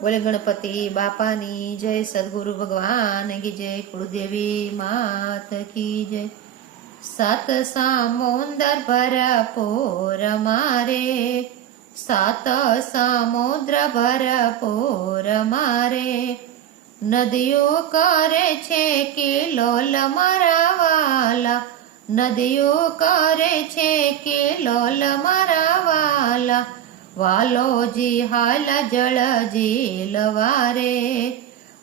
बोले गणपति बापा नी जय, सदगुरु भगवान की जय, कुलदेवी मात की जय। सात समुद्र भरपूर मारे, सात समुद्र भरपूर मारे, नदियों करे छे किलोल मारा वाला, नदियों करे छे किलोल मारा वाला, वालोजी हाल जल झीलवारे,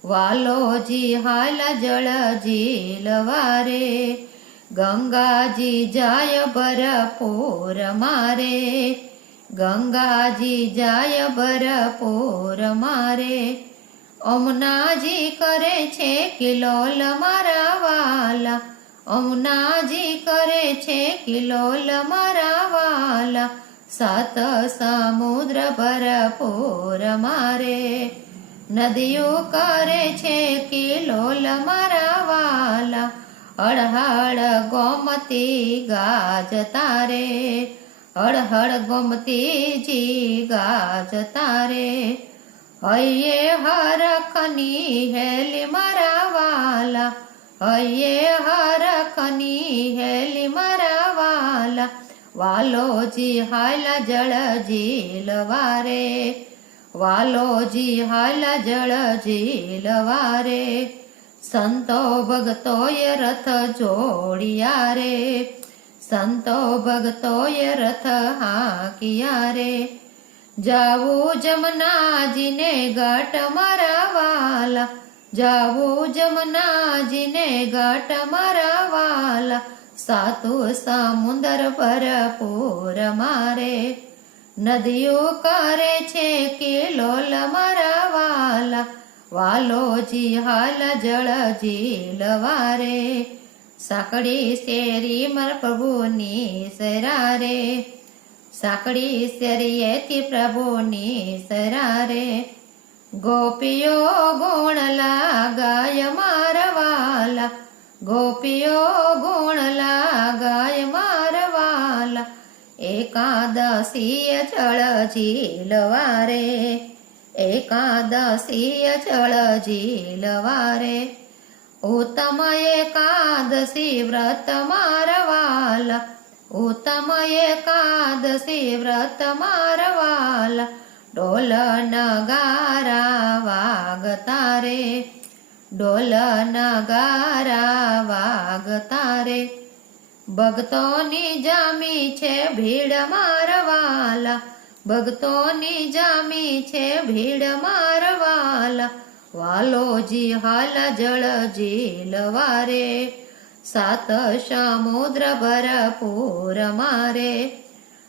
वालोजी हाल जल झीलवारे, गंगाजी जाय भरपूर मारे, गंगाजी जाय भरपूर मारे, अमुनाजी करे छे किलोल मारा वाला, अमुनाजी करे छे किलोल मारा वाला, सात समुद्र भरपूर मारे, नदियों करे छे किलोल मारा वाला, हड़ गोमती गाजता रे, हड़ गोमती जी गाजता रे, हये हरखनी हेली मारा वाला, हये हरखनी हेली मारा वाला, वालोजी हाल जल झीलवारे, वालोजी हाल जल झीलवारे, संतो भगतोय रथ जोड़िया रे, संतो भगतोय रथ हाकिया रे, जावू जमुनाजी ने घाट मारा वाला, जावू जमुनाजी ने घाट मारा वाला, सातों समुद्र भरपूर मारे, नदियों करे छे किलोल मारा वाला, वालोजी हाल जल झीलवारे, साकड़ी शेरी मर प्रभुनी सरारे, साकड़ी शेरियेथी प्रभुनी सरारे, गोपियो गुण लगाय मारवाला, गोपियो गुण लगाय मारवाला, एकादशी जल झीलवारे, एकादशी जल झीलवारे, उत्तम एकादशी व्रत मारवाला, उत्तम एकादशी व्रत मारवाला, ढोल नगारा वागता रे, ढोल नगारा वागता रे, भक्तोनी जामी छे भीड़ मारवाला, भक्तोनी जामी छे भीड़ मारवाला, वालोजी हाल जल झीलवारे, सात समुद्र भरपूर मारे,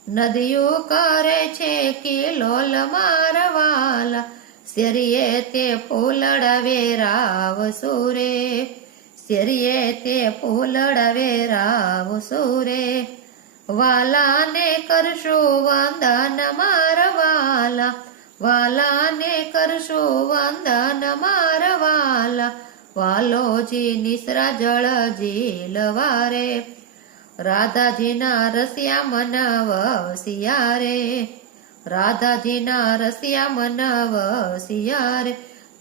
नदियों करे छे किलोल मारवाला, शेरिये ते फूलड़वे राव सूरे, शेरिये ते फूलड़वे राव सूरे, वाला ने करशो वंदन मारवाला, वाला ने करशो वंदन मारवाला, वालोजी निसरा जल झीलवारे, राधाजी ना रसिया मनवसिया रे, राधाजी ना रसिया मनवसिया रे,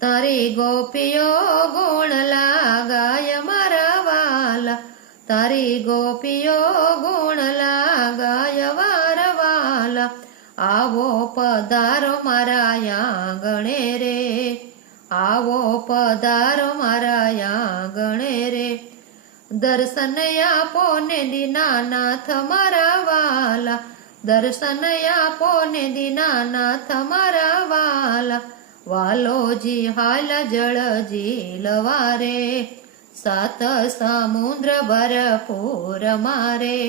तारी गोपियो गुण लगाय मारा वाला, तारी गोपियो गुण लगाय वारवाला, आवो पधारो मारा आंगणे रे, आवो पधारो मारा आंगणे रे, दर्शन आपो ने दीनानाथ मारा वाला, दर्शन आपो ने दीनानाथ मारा वाला, वालोजी हाल जल झीलवारे, सात समुद्र भरपूर मारे,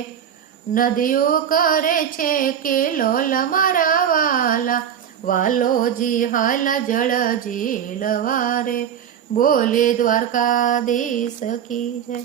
नदियों करे छे किलोल मारा वाला, वालोजी हाल जल झीलवारे, बोले द्वारकाधीश की जय।